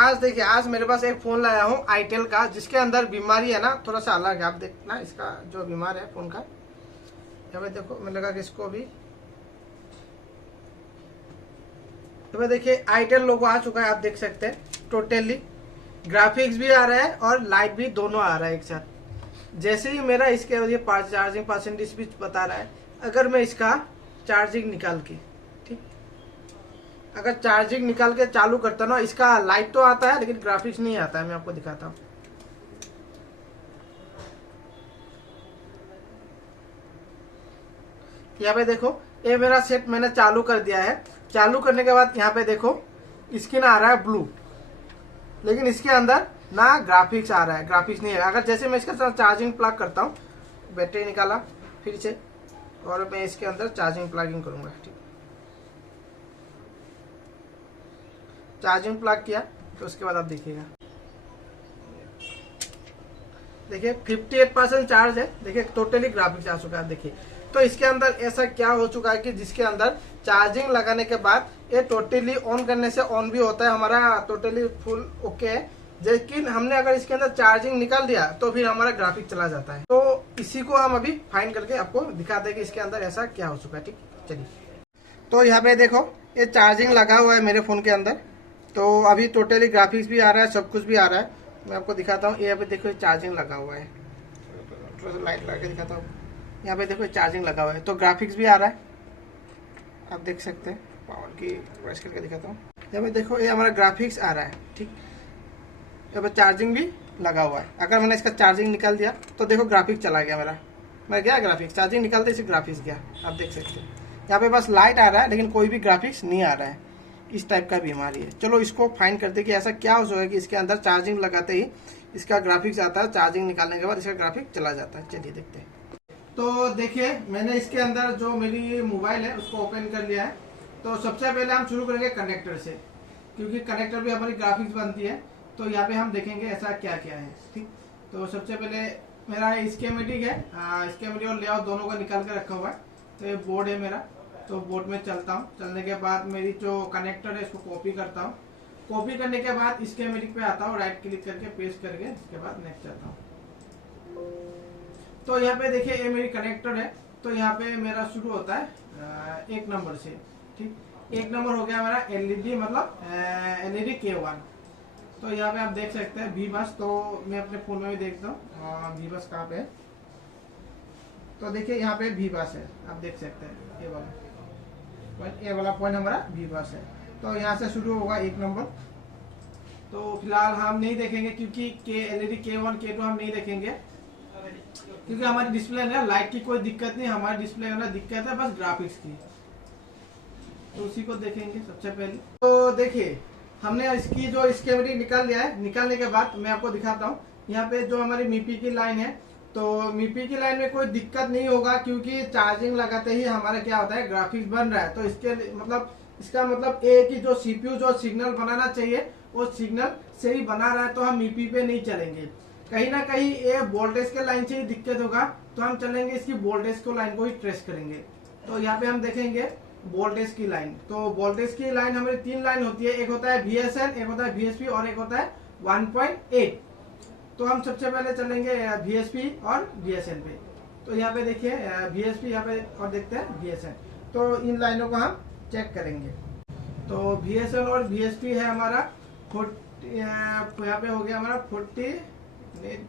आज देखिए, आज मेरे पास एक फ़ोन लाया हूँ आईटेल का, जिसके अंदर बीमारी है ना थोड़ा सा अलग है। आप देखना इसका जो बीमार है फ़ोन का, यहाँ पे देखो, मैं लगा कि इसको भी तो देखिए आईटेल लोगो आ चुका है, आप देख सकते हैं। टोटली ग्राफिक्स भी आ रहा है और लाइट भी, दोनों आ रहा है एक साथ। जैसे ही मेरा इसके चार्जिंग परसेंटेज भी बता रहा है। अगर मैं इसका चार्जिंग निकाल के, ठीक, अगर चार्जिंग निकाल के चालू करता ना, इसका लाइट तो आता है लेकिन ग्राफिक्स नहीं आता है। मैं आपको दिखाता हूँ। यहाँ पे देखो, ये मेरा सेट मैंने चालू कर दिया है। चालू करने के बाद यहाँ पे देखो स्क्रीन आ रहा है ब्लू, लेकिन इसके अंदर ना ग्राफिक्स आ रहा है, ग्राफिक्स नहीं है। अगर जैसे मैं इसके साथ चार्जिंग प्लग करता हूँ, बैटरी निकाला फिर से, और मैं इसके अंदर चार्जिंग प्लगिंग करूंगा, ठीक। चार्जिंग प्लग किया तो उसके बाद आप देखिएगा, देखिए 58% चार्ज है। देखिए टोटली ग्राफिक्स आ चुका है। देखिए तो इसके अंदर ऐसा क्या हो चुका है कि जिसके अंदर चार्जिंग लगाने के बाद ये टोटली ऑन करने से ऑन भी होता है, हमारा टोटली फुल ओके है। लेकिन हमने अगर इसके अंदर चार्जिंग निकाल दिया तो फिर हमारा ग्राफिक चला जाता है। तो इसी को हम अभी फाइंड करके आपको दिखाते हैं कि इसके अंदर ऐसा क्या हो चुका है, ठीक। चलिए, तो यहाँ पे देखो ये चार्जिंग लगा हुआ है मेरे फोन के अंदर। तो अभी टोटली ग्राफिक्स भी आ रहा है, सब कुछ भी आ रहा है। मैं आपको दिखाता हूँ। यहाँ पे देखो चार्जिंग लगा हुआ है, थोड़ा सा लाइट लगा के दिखाता हूँ। यहाँ पे देखो चार्जिंग लगा हुआ है, तो ग्राफिक्स भी आ रहा है, आप देख सकते हैं। पावर की प्रेस करके दिखाता हूँ। यहाँ पे देखो ये हमारा ग्राफिक्स आ रहा है, ठीक। यहाँ पे चार्जिंग भी लगा हुआ है। अगर मैंने इसका चार्जिंग निकाल दिया तो देखो ग्राफिक्स चला गया मेरा। मैं गया ग्राफिक्स, चार्जिंग निकालते इसे ग्राफिक्स गया, आप देख सकते हैं। यहाँ पे बस लाइट आ रहा है लेकिन कोई भी ग्राफिक्स नहीं आ रहा है। इस टाइप का बीमारी है। चलो इसको फाइंड करते कि ऐसा क्या हो सकता है कि इसके अंदर चार्जिंग लगाते ही इसका ग्राफिक्स आता है, चार्जिंग निकालने के बाद इसका ग्राफिक चला जाता है। चलिए देखते हैं। तो देखिए मैंने इसके अंदर जो मेरी मोबाइल है उसको ओपन कर लिया है। तो सबसे पहले हम शुरू करेंगे कनेक्टर से, क्योंकि कनेक्टर भी हमारी ग्राफिक्स बनती है। तो यहाँ पे हम देखेंगे ऐसा क्या क्या है, ठीक। तो सबसे पहले मेरा स्कीमेटिक है, स्कीमेटिक और लेआउट दोनों को निकाल कर रखा हुआ है। तो ये बोर्ड है मेरा, तो बोर्ड में चलता हूँ। चलने के बाद मेरी जो कनेक्टर है इसको कॉपी करता हूँ। कॉपी करने के बाद स्कीमेटिक पे आता हूँ, राइट क्लिक करके पेस्ट करके, इसके बाद नेक्स्ट जाता हूँ। तो यहाँ पे देखिए ये मेरी कनेक्टर है। तो यहाँ पे मेरा शुरू होता है 1 नंबर से, ठीक। 1 नंबर हो गया मेरा एलईडी, मतलब एलईडी K1। तो यहाँ पे आप देख सकते हैं वी बस। तो मैं अपने फोन में भी देखता हूँ वी बस कहाँ पे है। तो देखिए यहाँ पे वी बस है, आप देख सकते हैं। ये वाला पॉइंट हमारा वी बस है। तो यहाँ से शुरू होगा 1 नंबर। तो फिलहाल हम नहीं देखेंगे क्योंकि एलईडी K1 K2 हम नहीं देखेंगे, क्योंकि हमारी डिस्प्ले है, लाइट की कोई दिक्कत नहीं, हमारी डिस्प्ले में दिक्कत है बस ग्राफिक्स की। तो उसी को देखेंगे सबसे पहले। तो देखिए हमने इसकी जो स्कीमेटिक निकाल लिया है। निकालने के बाद मैं आपको दिखाता हूँ। यहाँ पे जो हमारी मीपी की लाइन है, तो मीपी की लाइन में कोई दिक्कत नहीं होगा, क्योंकि चार्जिंग लगाते ही हमारा क्या होता है, ग्राफिक्स बन रहा है। तो इसका मतलब ये कि जो सीपीयू जो सिग्नल बनाना चाहिए वो सिग्नल से ही बना रहा है। तो हम मीपी पे नहीं चलेंगे, कहीं ना कहीं ये वोल्टेज के लाइन से ही दिक्कत होगा। तो हम चलेंगे इसकी वोल्टेज को लाइन को ही ट्रेस करेंगे। तो यहाँ पे हम देखेंगे वोल्टेज की लाइन। तो वोल्टेज की लाइन हमारी 3 लाइन होती है, एक होता है VSN, एक होता है VSP और एक होता है 1.8। तो हम सबसे पहले चलेंगे VSP और VSN पे। तो यहाँ पे देखिए VSP यहाँ पे, और देखते हैं VSN। तो इन लाइनों को हम चेक करेंगे। तो VSN और VSP है हमारा यहाँ पे हो गया हमारा 40,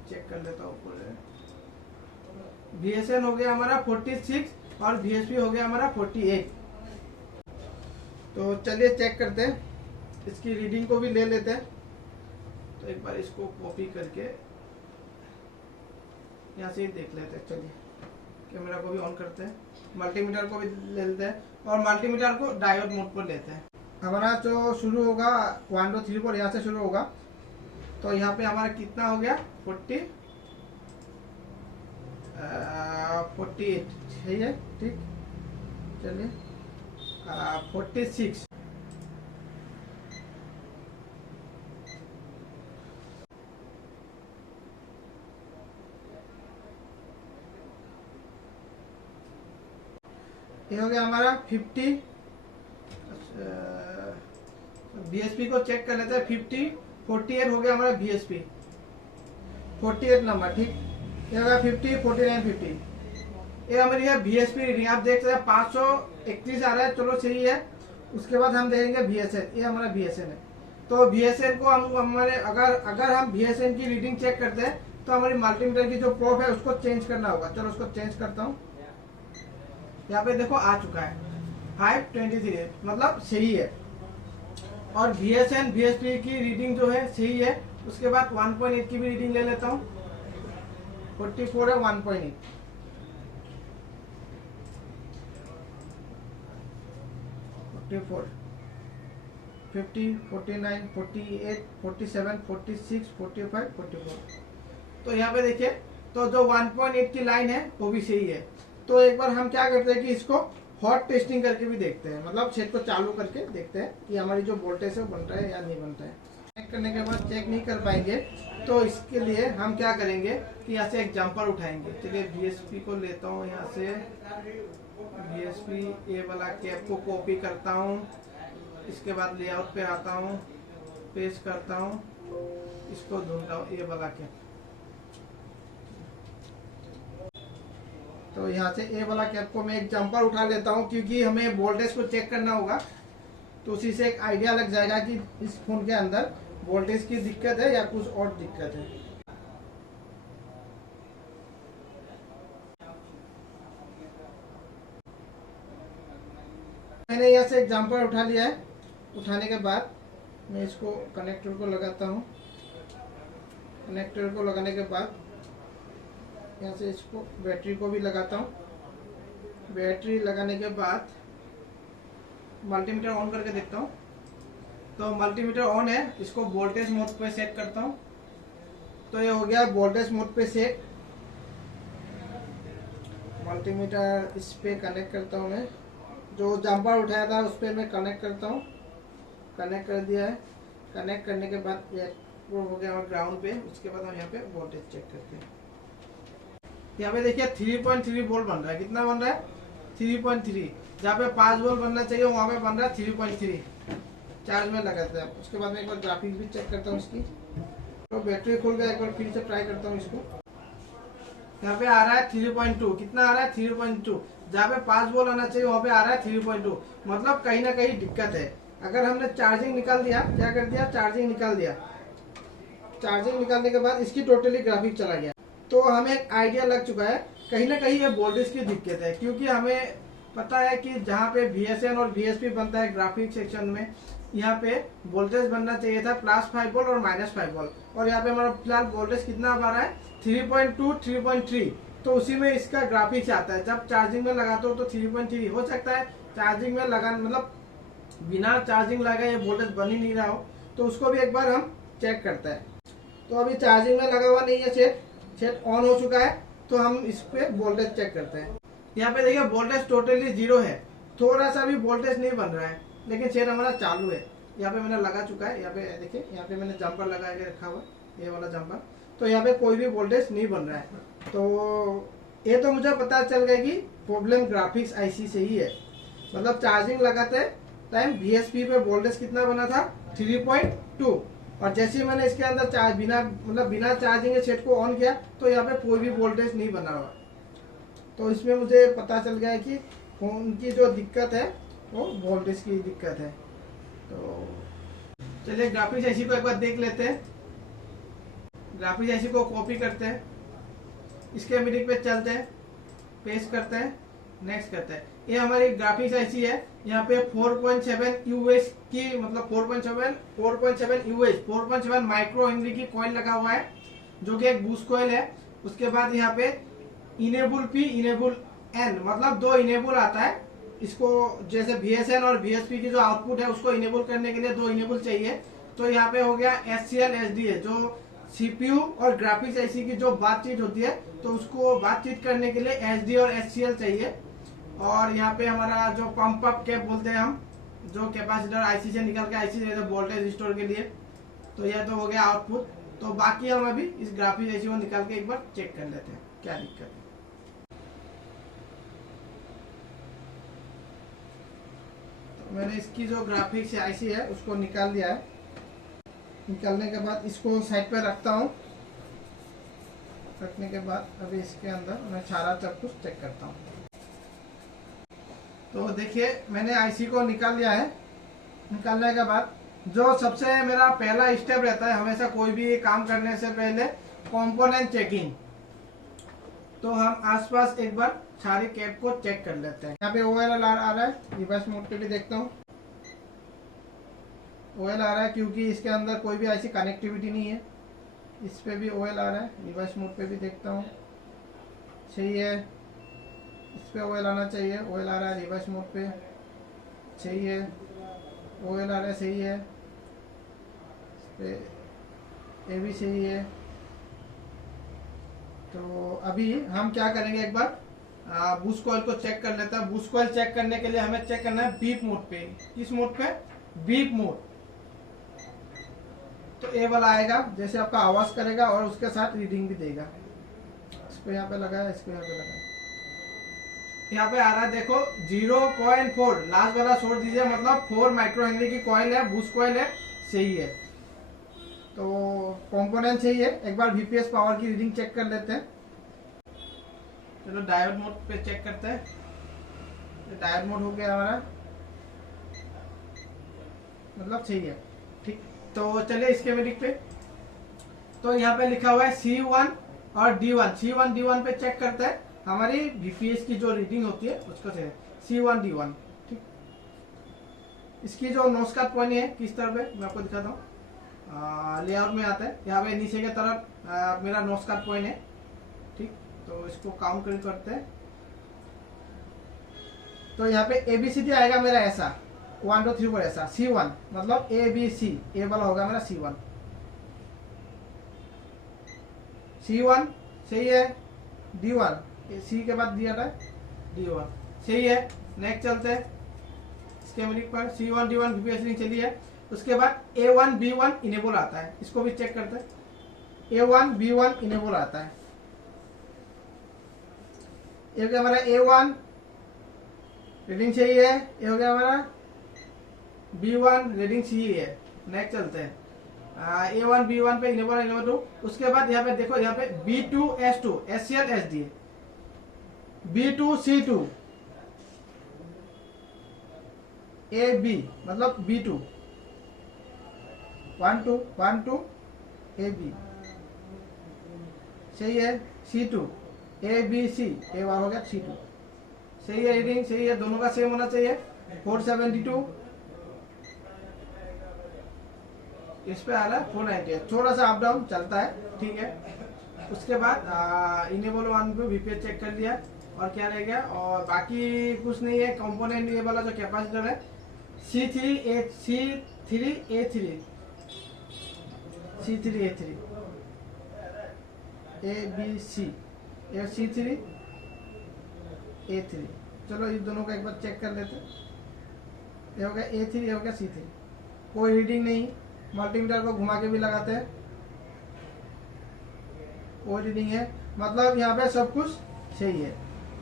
चेक कर लेता हूँ। VSN हो गया हमारा 46 और VSP हो गया हमारा 48। तो चलिए चेक करते हैं, इसकी रीडिंग को भी ले लेते हैं। तो एक बार इसको कॉपी करके यहाँ से ही देख लेते हैं। चलिए कैमरा को भी ऑन करते हैं, मल्टीमीटर को भी ले लेते हैं और मल्टीमीटर को डायोड मोड पर लेते हैं। हमारा जो शुरू होगा 1 2 3 4 यहाँ से शुरू होगा। तो यहाँ पे हमारा कितना हो गया 48 सही है, ठीक। चलिए 46, ये हो गया हमारा 50। बीएसपी को चेक कर लेते हैं 50 48 हो गया हमारा VSP 48 नंबर, ठीक। ये होगा 50, 49, 50। ये हमारी है VSP रीडिंग, आप देख सकते हैं 531 आ रहा है, चलो सही है। उसके बाद हम देखेंगे VSN, ये हमारा VSN है। तो VSN को हम हमारे अगर हम VSN की रीडिंग चेक करते हैं तो हमारी मल्टीमीटर की जो प्रोब है उसको चेंज करना होगा। चलो उसको चेंज करता हूँ। यहाँ पे देखो आ चुका है 523, मतलब सही है। और VSN VSP की रीडिंग जो है सही है। उसके बाद 1.8 की भी रीडिंग ले लेता हूँ। 44 है 1.8, 44, 50, 49, 48, 47, 46, 45, 44। तो यहाँ पे देखिए, तो जो 1.8 की लाइन है वो भी सही है। तो एक बार हम क्या करते हैं कि इसको हॉट टेस्टिंग करके भी देखते हैं, मतलब सेट को चालू करके देखते हैं कि हमारी जो वोल्टेज है वो बन रहा है या नहीं बन रहा है। चेक करने के बाद चेक नहीं कर पाएंगे तो इसके लिए हम क्या करेंगे कि यहाँ से एक जंपर उठाएंगे। चलिए VSP को लेता हूँ, यहाँ से VSP ये वाला कैप को कॉपी करता हूँ। इसके बाद लेआउट पे आता हूँ, पेस्ट करता हूँ, इसको ढूंढता हूँ ये वाला कैप। तो यहाँ से ए वाला कैप को मैं एक जंपर उठा लेता हूँ, क्योंकि हमें वोल्टेज को चेक करना होगा। तो उसी से एक आइडिया लग जाएगा कि इस फोन के अंदर वोल्टेज की दिक्कत है या कुछ और दिक्कत है। मैंने यहाँ से एक जंपर उठा लिया है। उठाने के बाद मैं इसको कनेक्टर को लगाता हूँ। कनेक्टर को लगाने के बाद यहाँ से इसको बैटरी को भी लगाता हूँ। बैटरी लगाने के बाद मल्टीमीटर ऑन करके देखता हूँ। तो मल्टीमीटर ऑन है, इसको वोल्टेज मोड पे सेट करता हूँ। तो ये हो गया वोल्टेज मोड पे सेट। मल्टीमीटर इस पे कनेक्ट करता हूँ मैं, जो जंपर उठाया था उस पर मैं कनेक्ट करता हूँ। कनेक्ट कर दिया है। कनेक्ट करने के बाद ये वो हो गया और ग्राउंड पे। उसके बाद हम यहाँ पे वोल्टेज चेक करते हैं। यहाँ पे देखिए 3.3 वोल्ट बन रहा है। कितना बन रहा है? 3.3। जहाँ पे 5 वोल्ट बनना चाहिए वहाँ पे बन रहा है 3.3। चार्ज में लगाते हैं। उसके बाद मैं एक बार ग्राफिक्स भी चेक करता हूँ इसकी। तो बैटरी खोल गया, एक बार फिर से ट्राई करता हूँ इसको। यहाँ पे आ रहा है 3.2। कितना आ रहा है? 3.2। जहाँ पे 5 वोल्ट आना चाहिए वहाँ पे आ रहा है 3.2। मतलब कहीं ना कहीं दिक्कत है। अगर हमने चार्जिंग निकाल दिया, क्या कर दिया, चार्जिंग निकाल दिया। चार्जिंग निकालने के बाद इसकी टोटली ग्राफिक चला गया। तो हमें एक आइडिया लग चुका है कहीं ना कहीं ये वोल्टेज की दिक्कत है, क्योंकि हमें पता है कि जहाँ पे VSN और VSP बनता है ग्राफिक सेक्शन में, यहाँ पे वोल्टेज बनना चाहिए था +5 वोल्ट और -5 वोल्ट। और यहाँ पे हमारा फिलहाल वोल्टेज कितना आ रहा है? 3.2, 3.3। तो उसी में इसका ग्राफिक्स आता है। जब चार्जिंग में लगाते हो तो 3.3 हो सकता है। चार्जिंग में लगा, मतलब बिना चार्जिंग लगा ये वोल्टेज बन ही नहीं रहा हो, तो उसको भी एक बार हम चेक करते हैं। तो अभी चार्जिंग में लगा हुआ नहीं है, सेट ऑन हो चुका है। तो हम इस पे वोल्टेज चेक करते हैं। यहाँ पे देखिए वोल्टेज टोटली 0 है। थोड़ा सा भी वोल्टेज नहीं बन रहा है, लेकिन सेट हमारा चालू है। यहाँ पे मैंने लगा चुका है। यहाँ पे देखिए, यहाँ पे मैंने जंपर लगा के रखा हुआ, ये वाला जंपर। तो यहाँ पे कोई भी वोल्टेज नहीं बन रहा है। तो ये तो मुझे पता चल गया कि प्रॉब्लम ग्राफिक्स IC से ही है। मतलब चार्जिंग लगाते टाइम VSP पे वोल्टेज कितना बना था? 3.2। और जैसे ही मैंने इसके अंदर चार्ज बिना चार्जिंग के सेट को ऑन किया तो यहाँ पे कोई भी वोल्टेज नहीं बना हुआ। तो इसमें मुझे पता चल गया है कि फोन की जो दिक्कत है वो वोल्टेज की दिक्कत है। तो चलिए ग्राफिक्स IC को एक बार देख लेते हैं। ग्राफिक्स IC को कॉपी करते हैं, इसके मीटिंग पे चलते हैं, पेस्ट करते हैं, नेक्स्ट करते हैं। ये हमारी ग्राफिक्स IC है। यहाँ पे 4.7 UH की, मतलब 4.7 UH 4.7 माइक्रो हेनरी की कॉइल लगा हुआ है, जो कि एक बूस्ट कॉइल है। उसके बाद यहाँ पे इनेबल P इनेबल N, मतलब 2 इनेबल आता है। इसको जैसे VSN और VSP की जो आउटपुट है उसको इनेबल करने के लिए 2 इनेबल चाहिए। तो यहाँ पे हो गया SCL SDA, जो CPU और ग्राफिक्स IC की जो बातचीत होती है, तो उसको बातचीत करने के लिए SD और SCL चाहिए। और यहाँ पे हमारा जो पंप अप कैप बोलते हैं हम, जो कैपेसिटर IC से निकल के IC से वोल्टेज स्टोर के लिए। तो यह तो हो गया आउटपुट। तो बाकी हम अभी इस ग्राफिक्स IC को निकाल के एक बार चेक कर लेते हैं क्या दिक्कत है। तो मैंने इसकी जो ग्राफिक्स IC है उसको निकाल लिया है। निकालने के बाद इसको साइड पे रखता हूँ। रखने के बाद अभी इसके अंदर मैं सारा सब कुछ चेक करता हूँ। तो देखिए मैंने आईसी को निकाल लिया है। निकालने के बाद जो सबसे मेरा पहला स्टेप रहता है हमेशा कोई भी काम करने से पहले, कंपोनेंट चेकिंग। तो हम आसपास एक बार सारी कैप को चेक कर लेते हैं। यहाँ पे ओएल आ रहा है, रिवर्स मोड पे भी देखता हूँ ओएल आ रहा है, क्योंकि इसके अंदर कोई भी ऐसी कनेक्टिविटी नहीं है। इस पे भी ओएल आ रहा है, रिवर्स मोड पे भी देखता हूँ, सही है। इस पे ओएल आना चाहिए, ओएल आ रहा है रिवर्स मोड पे, सही है। ओएल आ रहा है, सही है। इस पे ये भी सही है। तो अभी हम क्या करेंगे, एक बार बूस्ट कॉइल को चेक कर लेते हैं। बूस्ट कॉइल चेक करने के लिए हमें चेक करना है बीप मोड पे। किस मोड पे? Beep mode. तो ये वाला आएगा, जैसे आपका आवाज करेगा और उसके साथ रीडिंग भी देगा। इसको यहाँ पे लगाया, इसको यहाँ पे लगाया। यहाँ पे आ रहा है देखो 0.4, लास्ट वाला छोड़ दीजिए, मतलब 4 माइक्रो हेनरी की कॉइल है, बूस्ट कॉइल है, सही है। तो कंपोनेंट सही है। एक बार वीपीएस पावर की रीडिंग चेक कर लेते हैं। चलो डायोड मोड पे चेक करते हैं। डायोड मोड हो गया हमारा, मतलब सही है, ठीक। तो चलिए इसके मेडिक पे। तो यहाँ पे लिखा हुआ है C1 और D1। C1 D1 पे चेक करते हैं हमारी वीपीएस की जो रीडिंग होती है उसको से C1 D1, ठीक। इसकी जो नोज का पॉइंट है किस तरफ है मैं आपको दिखाता हूँ। लेआउट में आता है, यहाँ पे नीचे की तरफ मेरा नोज का पॉइंट है, ठीक। तो इसको काउंट करते हैं। तो यहाँ पे ABCD आएगा मेरा ऐसा 1 2 3 4 ऐसा। C1 मतलब ABC, ए वाला होगा मेरा C1। C1 सही है। D1 C के बाद दिया था D1 सही है। नेक्स्ट चलते हैं इसके मिलिक पर। C1 D1 वीपीएस रीडिंग चली है। उसके बाद A1 B1 इनेबल आता है, इसको भी चेक करते हैं। A1 B1 इनेबल आता है। ये हो गया हमारा A1 रीडिंग सही है। ये हो गया हमारा B1 रीडिंग सही है। नेक्स्ट चलते हैं A1 B1 पे इनेबल 2। उसके बाद यहाँ पे देखो, यहाँ पे B2 S2 SCL SD, B2 C2 AB मतलब B2 1 2 1 2 AB सही है। C2 ABC ए वाला हो गया C2 सही है। रीडिंग सही है, दोनों का सेम होना चाहिए। 472 इस पे आ रहा है 490, थोड़ा सा अप डाउन चलता है, ठीक है। उसके बाद इनेबल 1 पे वीपीएस चेक कर लिया और क्या रह गया, और बाकी कुछ नहीं है। कंपोनेंट ये वाला जो कैपेसिटर है C3A3 ABC ये C3A3। चलो इस दोनों का एक बार चेक कर लेते हैं। ये हो गया A3, ये हो गया C3। कोई रीडिंग नहीं। मल्टीमीटर को घुमा के भी लगाते हैं, कोई रीडिंग है, मतलब यहाँ पे सब कुछ सही है।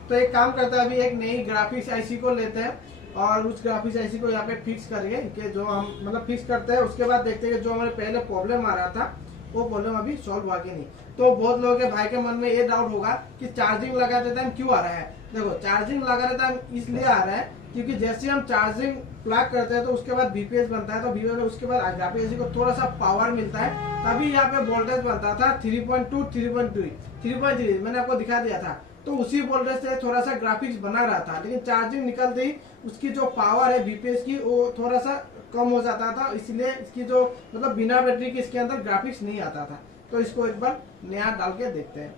तो एक काम करता है, अभी एक नई ग्राफिक्स आईसी को लेते हैं और उस ग्राफिक्स आईसी को यहाँ पे फिक्स करेंगे कि जो हम मतलब फिक्स करते हैं। उसके बाद देखते हैं कि जो हमारे पहले प्रॉब्लम आ रहा था वो प्रॉब्लम अभी सॉल्व हुआ कि नहीं। तो बहुत लोगों के भाई के मन में ये डाउट होगा कि चार्जिंग लगाते टाइम क्यों आ रहा है। देखो चार्जिंग लगाते टाइम इसलिए आ रहा है क्योंकि जैसे हम चार्जिंग प्लग करते हैं तो उसके बाद बीपीएस बनता है, तो बीपीएस में उसके बाद ग्राफिक्स को थोड़ा सा पावर मिलता है, तभी यहाँ पे वोल्टेज बनता था 3.2 3.3 मैंने आपको दिखा दिया था। तो उसी वोल्टेज से थोड़ा सा ग्राफिक्स बना रहा था, लेकिन चार्जिंग निकलते ही उसकी जो पावर है बीपीएस की वो थोड़ा सा कम हो जाता था, इसलिए इसकी जो मतलब बिना बैटरी के इसके अंदर ग्राफिक्स नहीं आता था। तो इसको एक बार नया डाल के देखते हैं,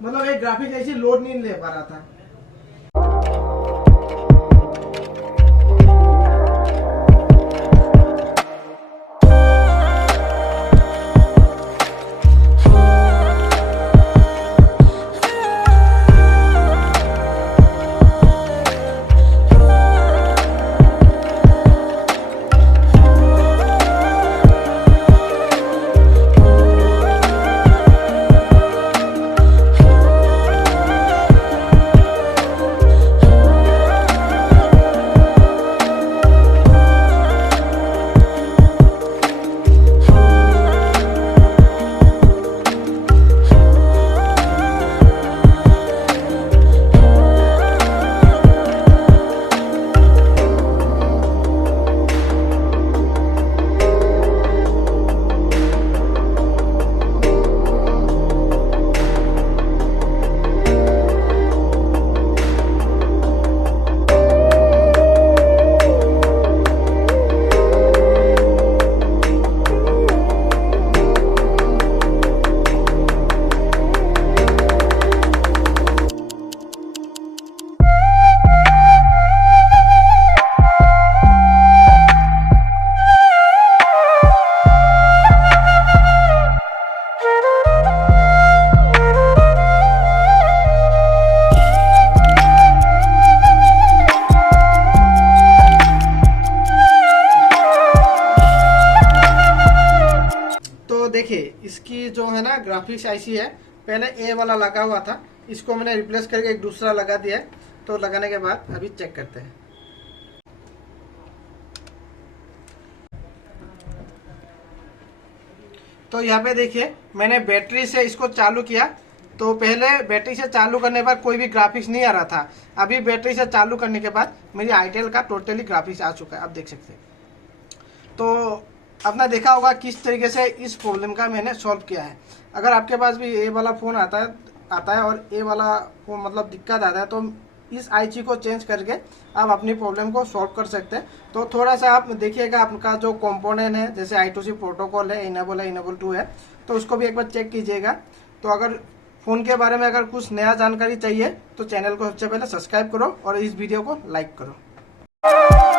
मतलब एक ग्राफिक्स ऐसी लोड नहीं ले पा रहा था। देखिए इसकी जो है ना ग्राफिक्स आईसी है, पहले ए वाला लगा हुआ था, इसको मैंने रिप्लेस करके एक दूसरा लगा दिया है। तो लगाने के बाद अभी चेक करते हैं। तो यहाँ पे देखिए मैंने बैटरी से इसको चालू किया, तो पहले बैटरी से चालू करने पर कोई भी ग्राफिक्स नहीं आ रहा था। अभी बैटरी से चालू करने के बाद मेरी आईटेल का टोटली ग्राफिक्स आ चुका है, आप देख सकते हैं। तो आपने देखा होगा किस तरीके से इस प्रॉब्लम का मैंने सॉल्व किया है। अगर आपके पास भी ए वाला फ़ोन आता है और ए वाला फोन मतलब दिक्कत आता है, तो इस आईसी को चेंज करके आप अपनी प्रॉब्लम को सॉल्व कर सकते हैं। तो थोड़ा सा आप देखिएगा आपका जो कंपोनेंट है, जैसे I2C प्रोटोकॉल है, इनेबल है, इनेबल 2 है, तो उसको भी एक बार चेक कीजिएगा। तो अगर फ़ोन के बारे में अगर कुछ नया जानकारी चाहिए तो चैनल को सबसे पहले सब्सक्राइब करो और इस वीडियो को लाइक करो।